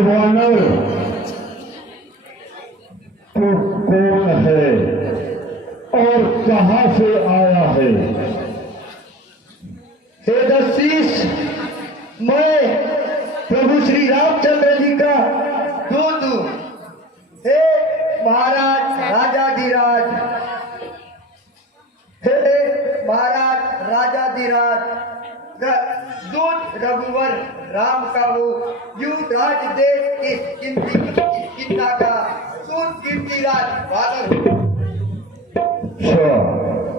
वानर तो कौन है और कहां से आया है? हे दशीष, मैं प्रभु श्री रामचंद्र जी का दूत हूँ। हे महाराज राजाधिराज, हे महाराज राजाधिराज, दूत रघुवर राम का हो, यू राज देश के चिंता का दूत कीर्तिराज वानर हो।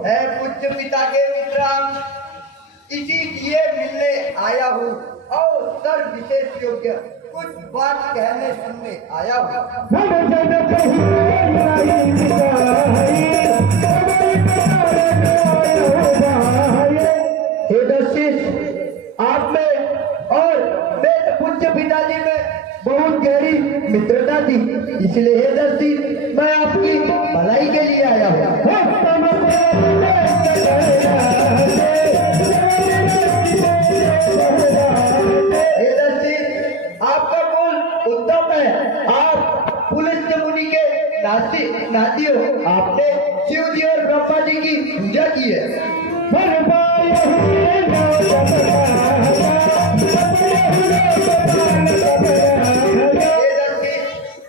है पूज्य पिता के विश्राम, इसीलिए मिलने आया हूँ और सर विशेष योग्य कुछ बात कहने सुनने आया हूँ। हे दशीष, आप में और मेरे पूज्य पिताजी में बहुत गहरी मित्रता थी, इसलिए हे दशीष मैं आपकी भलाई के लिए आया हूँ। आपका कुल उत्तम है, आप पुलिस मुनि के नाती हो। आपने शिव जी और ब्रह्मा जी की पूजा की है।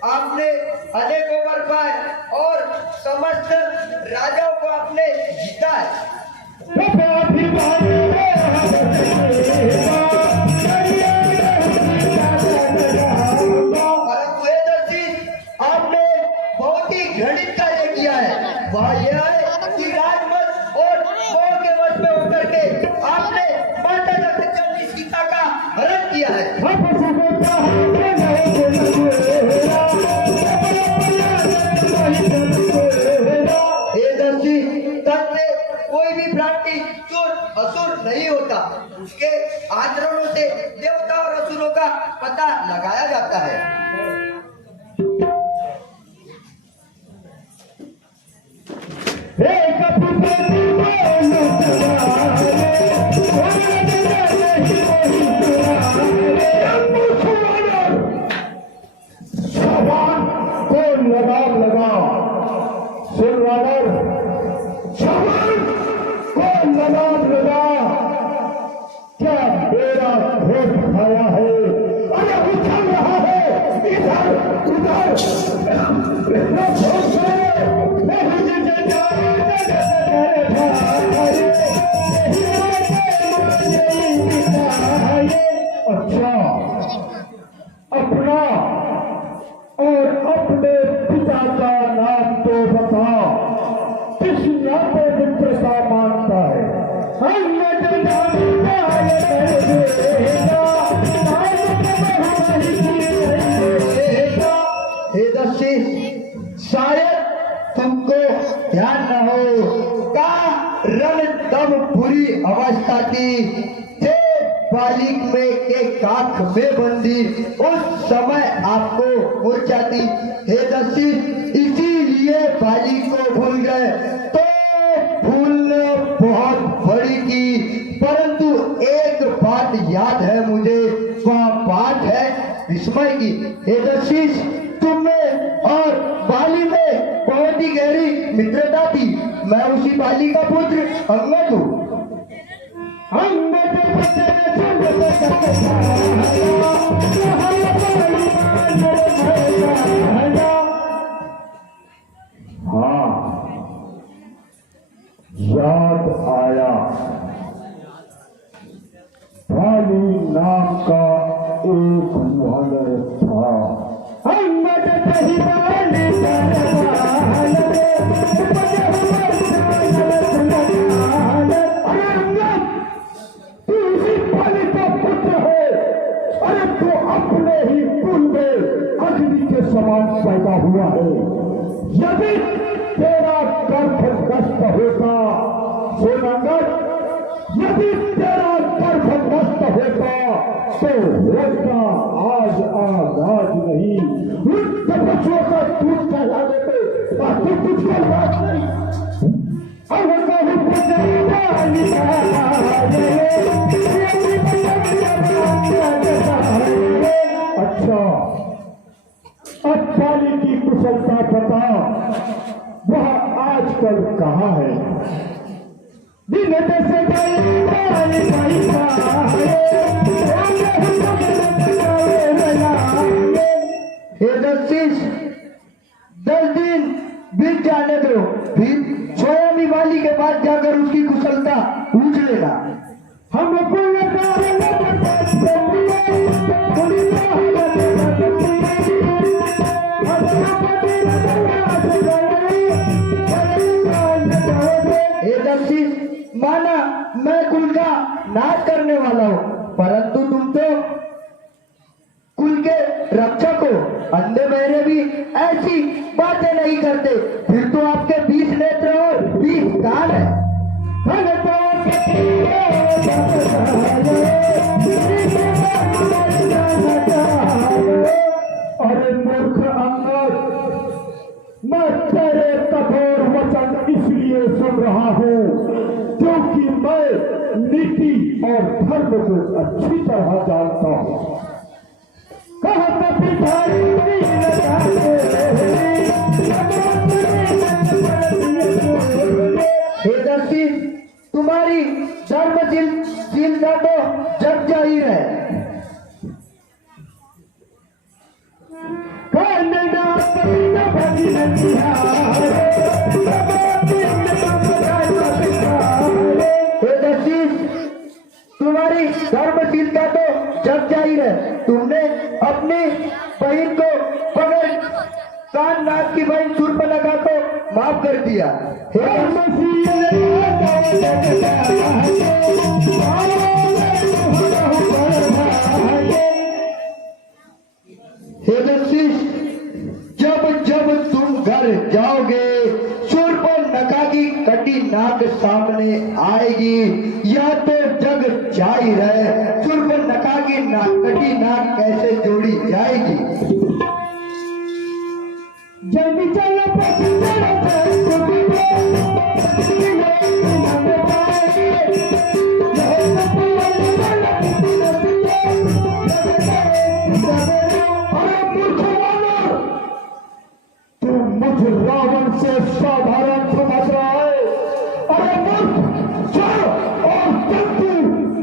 आपने अनेकों वर पाए और समस्त राजाओं को आपने जीता है। आपने बहुत ही घृणित कार्य किया है, वह यह है कि राजवंश और मोह के वश में होकर के आपने माता जगदम्बा सीता का हरण किया है। हे दर्शी, तन में कोई भी प्राणी चोर असुर नहीं होता, उसके आचरणों से देवता और असुरों का पता लगाया जाता है। लगाम लगाओ, सुन वानर, कौन लगाम लगा? क्या बेड़ा घोट खाया है? अरे उछल रहा है इधर उधर, इतना घोट अच्छा, अपना और अपने पिता का नाम तो बताओ, किस नाते मित्रता मानता है? हे दशीष, शायद तुमको ध्यान न हो का रण तब बुरी अवस्था थी, बालिक में के काख में बंदी उस समय आपको मूर्छा थी। हे दशीष, इसीलिए बालिक को भूल गए तो भूलने बहुत बड़ी की, परंतु एक बात याद है मुझे, वह बात है विस्मय की। हे दशीष, तुम्हें और बाली में बहुत ही गहरी मित्रता थी। मैं उसी बाली का पुत्र अंगद हूँ। हाँ, याद आया, भाली नाम का एक वानर था। समान पैदा हुआ है। यदि तेरा गर्भग्रस्त होता सोनांगद, यदि तेरा गर्भग्रस्त होता तो होता आज आगाज नहीं, उन बच्चों का दूध चढ़ाने पे तुझको बात नहीं। अच्छा, अब पाली की कुशलता बता, वह आजकल कहाँ है? दिन से हे दस्तीस, 10 दिन बीत जाने दो, फिर सोयामी वाली के बाद जाकर उसकी कुशलता पूछ लेना। हम हे दस्तीस, माना मैं कुल का नाश करने वाला हूँ, परंतु तुम तो कुल के रक्षक हो। अंधे बहरे भी ऐसी बातें नहीं करते, फिर तो आपके 20 नेत्र और 20 कान है। अरे मूर्ख अंगद, मैं तेरे कठोर वचन इसलिए सुन रहा हूँ क्योंकि मैं नीति और धर्म को अच्छी तरह जानता हूँ। हे दस्तीस, तुम्हारी धर्मशीलता तो जग जाहिर है। हे दस्तीस, तुम्हारी धर्मशीलता तो जग जाहिर है। तुमने अपनी बहन को पकड़ कान नाग की बहन शूर्पणखा को माफ कर दिया। हे दस्तीस, जब जब तुम घर जाओगे शूर्पणखा की कटी नाक सामने आएगी, यह तो जग जाहिर है। शूर्पणखा की कटी नाक कैसे जोड़ी जाएगी? जल्दी चलो तुम मुझे रावण से साधारण समझ रहा है? अरे मूर्ख, चल और जल्दी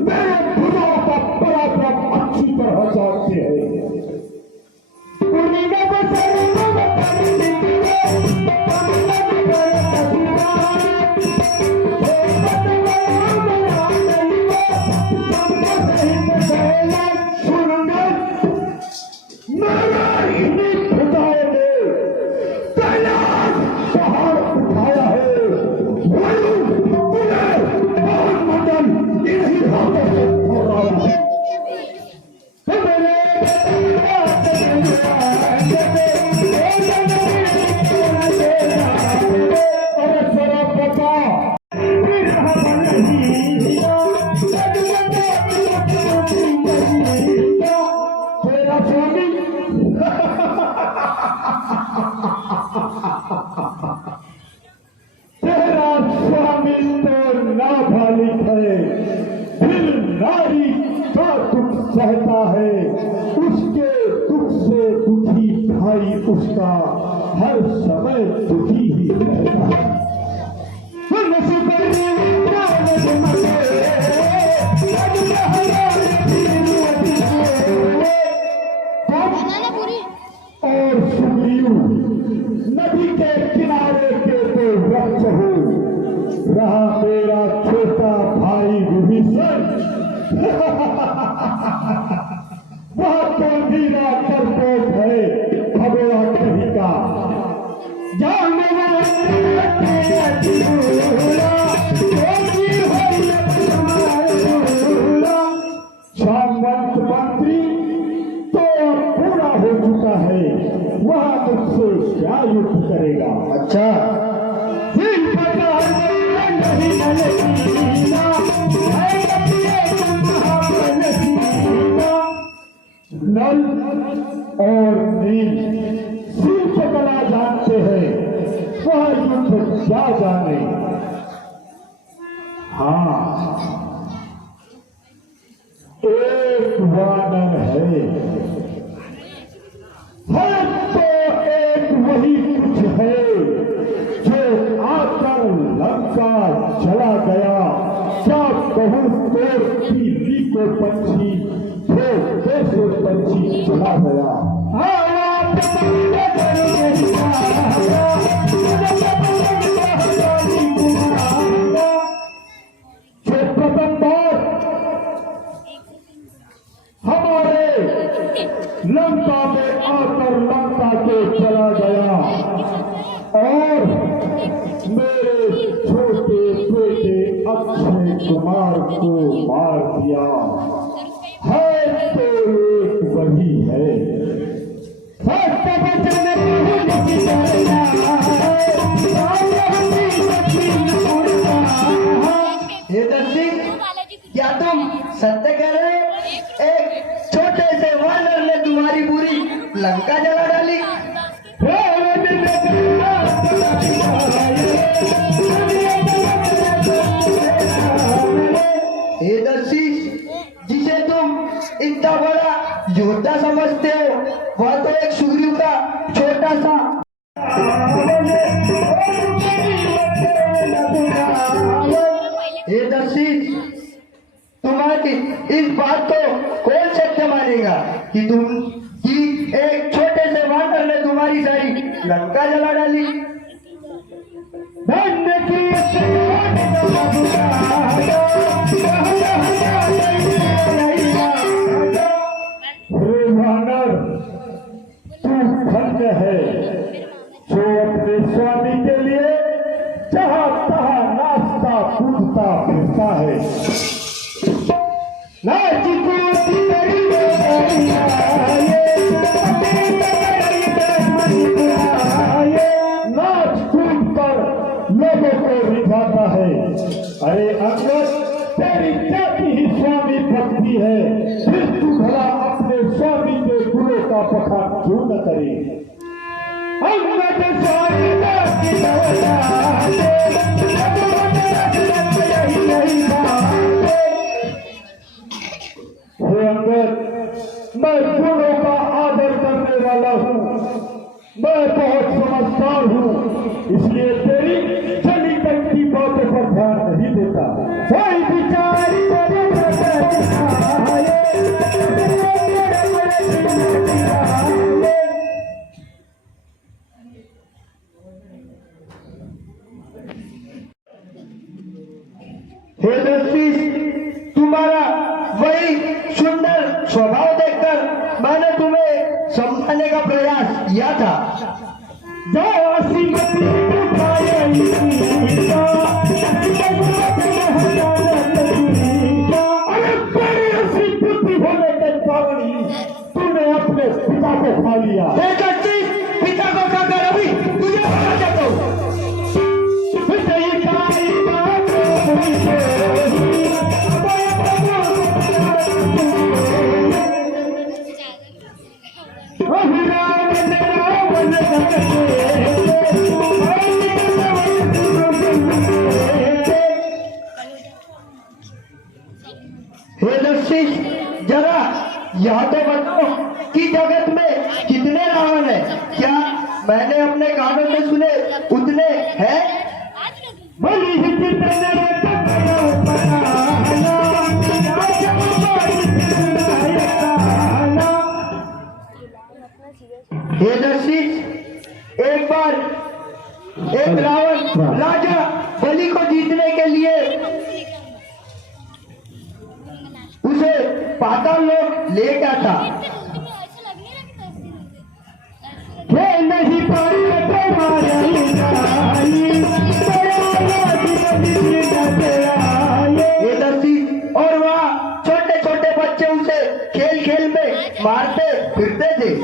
मेरे भुजाओं का पराक्रम अच्छी तरह जानते हैं। तेरा स्वामी तो नाबालिग है, फिर नारी का दुख सहता है, उसके दुख से दुखी भाई उसका हर समय दुखी ही रहता है। और सुग्रीव नदी के किनारे के तो वृक्ष हो, रहा मेरा छोटा भाई विभीषण, वह तो मीरा करपोत है, भगवा कहीं का। सामंत मंत्री तो पूरा हो चुका है, वह मुझसे क्या युद्ध करेगा? अच्छा, नल और नील शिल्प कला जानते हैं, वह युद्ध क्या जाने। हाँ, एक वानर है तो एक वही कुछ है जो आकर लंका चला गया। क्या कहूँ तो पीली को पंछी जो कैसे पंछी चला गया। जो प्रथम बार हमारे लंका में आकर लंका के चला गया और मेरे छोटे बेटे अक्षय कुमार को मार दिया है तो एक वही है। हे दर्शी, क्या तुम सत्य कह रहे हो? एक छोटे से वानर ने तुम्हारी पूरी लंका जला डाली। हे दर्शी, जिसे तुम इतना बड़ा योद्धा समझते हो वह तो एक सुग्रीव का छोटा सा। हे दर्शी, तुम्हारी इस बात को कौन सत्य मानेगा कि एक छोटे से वानर ने तुम्हारी सारी लंका जला डाली। हे वानर, तू धन्य है जो अपने स्वामी के लिए जहाँ तहाँ नाचता कूदता फिरता है। नाच कूद कर लोगों को रिझाता है। अरे अंगद, तेरी जाति ही स्वामी भक्ति है, फिर तू भला अपने स्वामी के गुणों का बखान क्यों न करे। अंगद स्वामी हे अंगद, मैं गुणों का आदर करने वाला हूँ, मैं बहुत समझदार हूँ, इसलिए तेरी चली तक की बातों पर ध्यान नहीं देता। कोई विचार हे दर्शी, तुम्हारा वही सुंदर स्वभाव देखकर मैंने तुम्हें समझाने का प्रयास किया था। तूने अपने पिता को खा लिया। हे दर्शी, पिता को खाकर अभी तुझे मारा जाता हूँ। हे दर्शी, जरा यह तो बताओ कि जगत में कितने रावण हैं? क्या मैंने अपने कानों में सुने उतने हैं? हे दर्शी, एक बार एक रावण राजा बलि को जीतने के लिए उसे पाताल लोक ले गया था। नहीं हे दर्शी, और वहाँ छोटे छोटे बच्चे उसे खेल खेल में मारते फिरते थे।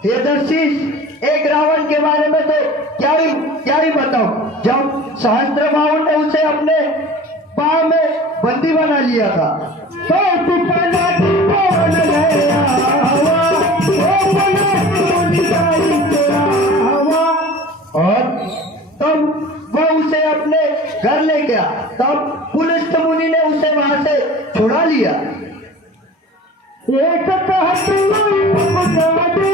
हे दर्शी, एक रावण के बारे में तो क्या ही बताऊं। जब सहस्त्रबाहुन ने उसे अपने पांव में बंदी बना लिया था तो तब पुलिस मुनि ने उसे वहां से छुड़ा लिया। एक कहत पकड़ा दे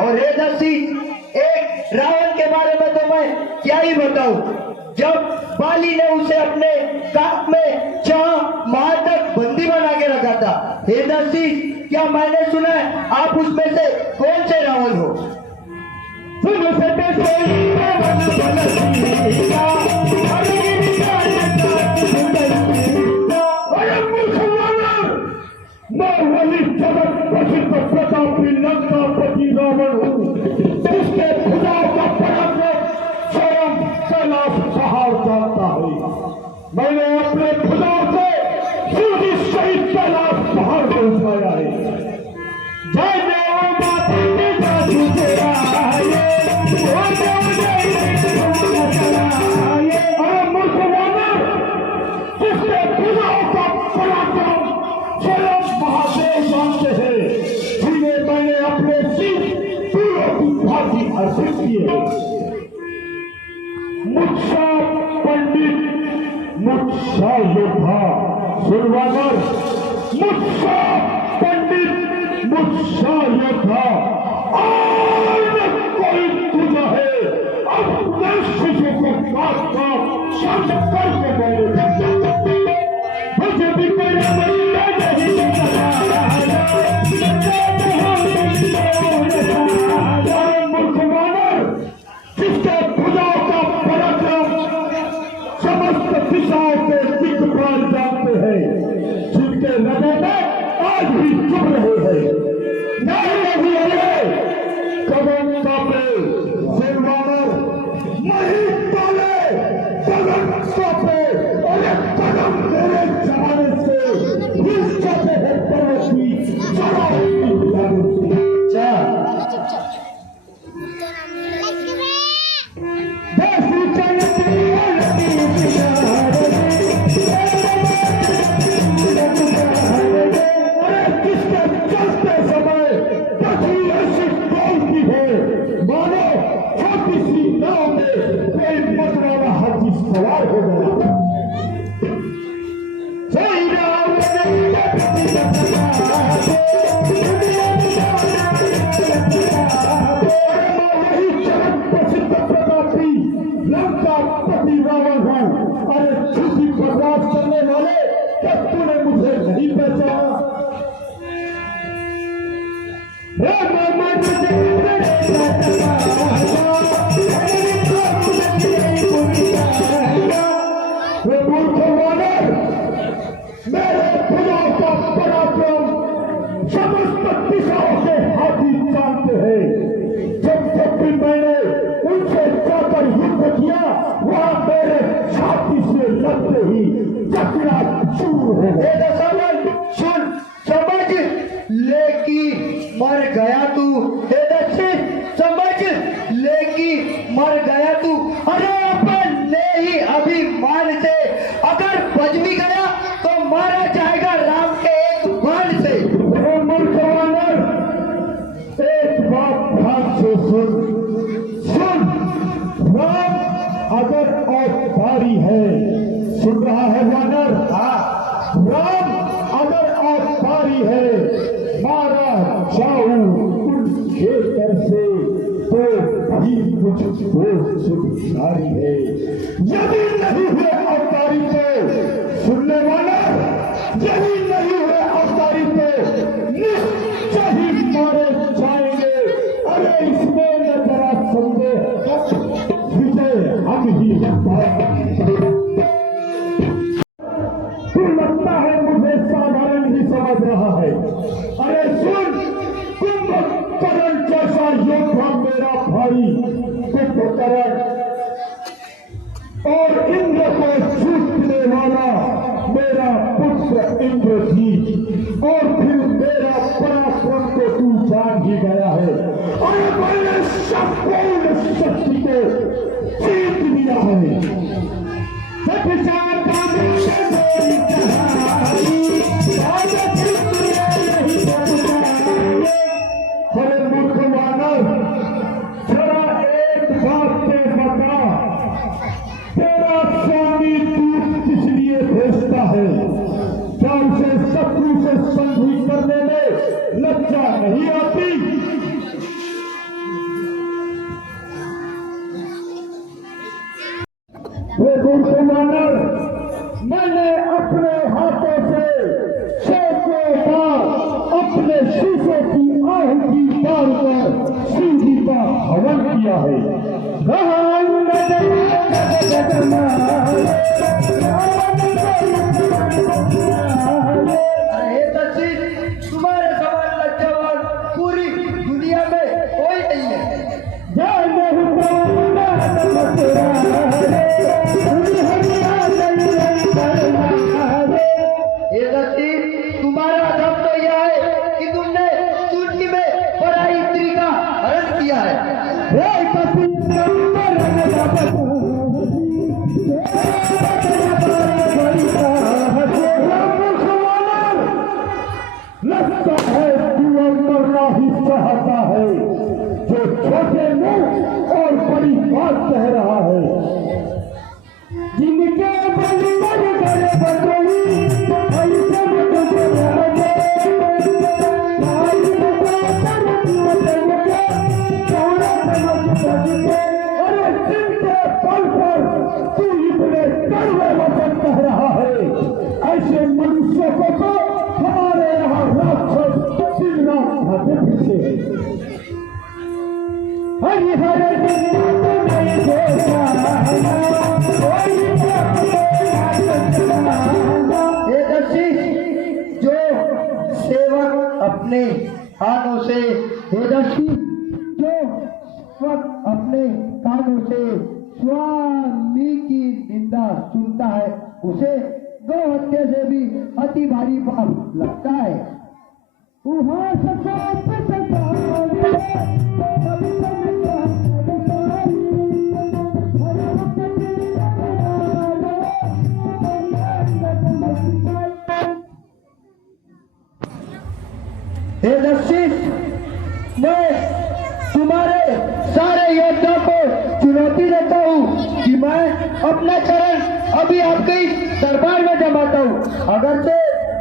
और हे दसी, एक रावण के बारे में तो मैं क्या ही बताऊं। जब बाली ने उसे अपने काप में 6 माह तक बंदी बना के रखा था। हे दसी, क्या मैंने सुना है आप उसमें से कौन से रावण हो? मैं वही जगत प्रसिद्ध प्रतापी लंकापति रावण हूँ, जिसके खुदाओं का पराक्रम स्वयं कैलाश पहाड़ जानता है। मैंने अपने खुदाओं से सूर्य सहित कैलाश पहाड़ को उठाया है। जय अरे मुसलमानों, जिसके खुदाओं का पराक्रम स्वयं महादेव जानते हैं, जिन्हें मैंने अपने सिर पूरों की भांति अर्पित किए हैं। मुझसा पंडित, मुझसा योद्धा सुरवागर, मुझसा पंडित, मुझसा योद्धा, और न कोई तुझा है। अब मैं शिशु को काट काट शांत करके मैंने मुझे भी कोई जिसके खुदाओं का पराक्रम समस्त दिशाओं के दिग्गज जानते हैं, जिनके हृदय में आज भी चुप रहे हैं। नहीं कदम कापे सिरवानर, नहीं पाले कदम कापे, और एक कदम मेरे जमाने से हिल जाते हैं पर्वती चलते समय पति ऐसी बोलती है मानो छोटी सी नाव में कोई मतवाला हाथी सवार हो गया। प्रसिद्ध प्रतापी लंकापति रावण हूँ। अरे झूठी बर्दाश्त करने वाले, क्या तूने मुझे नहीं पहचाना? मेरे खुदाओं का पराक्रम समस्त दिशाओं के हाथी जानते हैं। जब भी मैंने उनसे जाकर युद्ध किया, वहां मेरे छाती से लगते ही चकरा चूर हो गए। सुन, समझ ले कि मर गया तू। हे दस्सी, समझ ले कि मर गया तू। अरे अपन ने ही अभिमान से अगर बच भी गया तो मारा जाएगा राम के एक बाण से। एक बात ध्यान से सुन, राम अगर औपचारी है, सुन रहा है वानर? राम अगर औपचारी है, मारा जाऊं उनके दर से, तो भी मुझको सुधारी है। यदि नहीं हुए अवतारी तो सुनने वाला, यदि नहीं हुए अवतारी तो निश्चय ही मारे जाएंगे। अरे इसमें न जरा संदेह, विजय हम ही तू लगता है मुझे साधारण ही समझ रहा है। अरे सुन, कुंभकर्ण जैसा योद्धा मेरा भाई कुंभकर्ण, और इंद्र को छूटने वाला मेरा पुत्र इंद्रजीत, और फिर मेरा पराक्रम को तू जान ही गया है। और मैंने संपूर्ण शक्ति को जीत लिया है। नहीं लज्जा नहीं आती? हे गुरुमानव, मैंने अपने हाथों से सैकड़ों बार अपने शीशे की आहुति डालकर शिव जी का हवन किया है। अरे दक्षी, तुम्हारे समान लज्जावान पूरी दुनिया में कोई नहीं है। ये दक्षी, तुम्हारा धर्म तो यह है कि तुमने सूची में पराई स्त्री का हरण किया है। लगता है जीवन मरना ही चाहता है जो छोटे मुंह और बड़ी बात कह रहा है। जिनके अरे जिनके पल पर तू इतने कड़वे वचन कह रहा है, ऐसे मनुष्य को तो हमारे यहाँ राक्षस दिन रात खाते फिरते हैं। हरि हरे हे दक्षी, जो सेवक अपने कानों से हे दक्षी, जो सेवक अपने कानों से स्वामी की निंदा सुनता है, उसे गौ हत्या से भी अति भारी पाप लगता है। हे दक्षी, मैं तुम्हारे सारे योद्धा को चुनौती देता हूँ कि मैं अपना चरण अभी आपके इस दरबार में जमाता हूँ। अगर से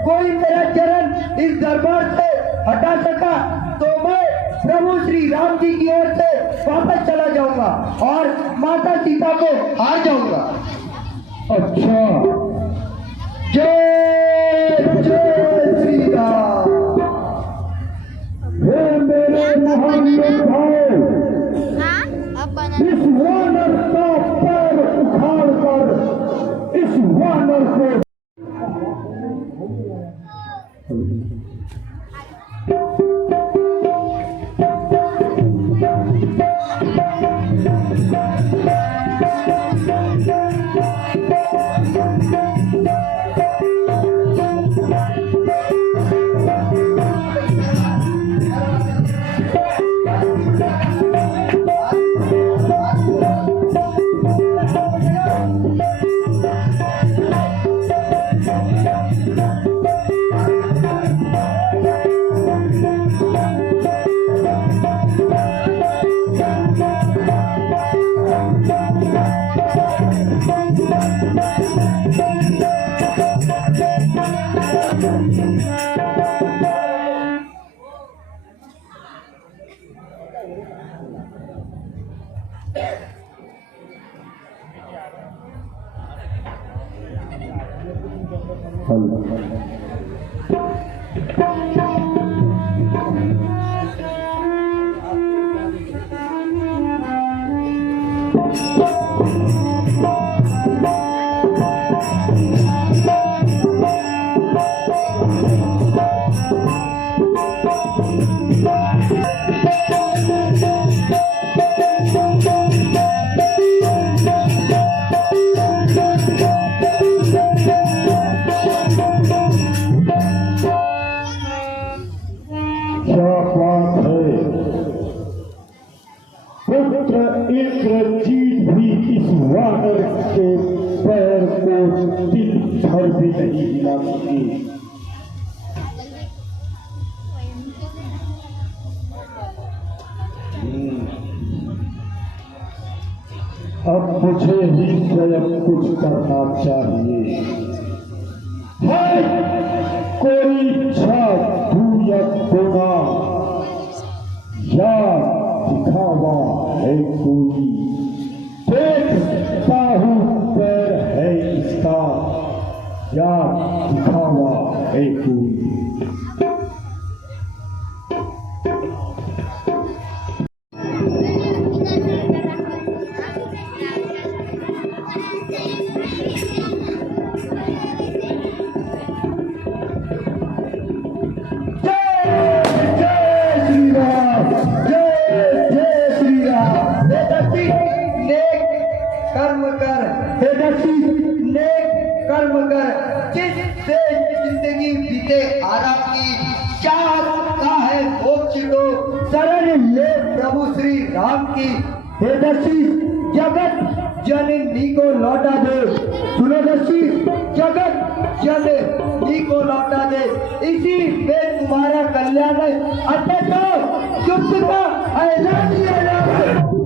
कोई मेरा चरण इस दरबार से हटा सका तो मैं प्रभु श्री राम जी की ओर से वापस चला जाऊंगा और माता सीता को हार जाऊंगा। अच्छा, जय जय श्री राम। हे मेरे महान योद्धाओं, इस वानर का पैर उखाड़ कर इस वानर को इंद्रजीत भी इस वानर के पैर को दिन भर भी नहीं हिला सके। अब मुझे ही स्वयं कुछ करना चाहिए। है कोई इच्छा दूर या सोना या दिखावा है कोई, देखता हूँ पैर है इसका या दिखावा है कोई। कर्म कर, नेक कर्म कर, जिससे जिंदगी बीते आराम की, चाहता है मोक्ष को शरण ले प्रभु श्री राम की। हे दर्शी जगत जननी को लौटा दे, सुनो दर्शी जगत जननी को लौटा दे, इसी में तुम्हारा कल्याण है। अतः तो युद्ध का ऐलान किया जाए।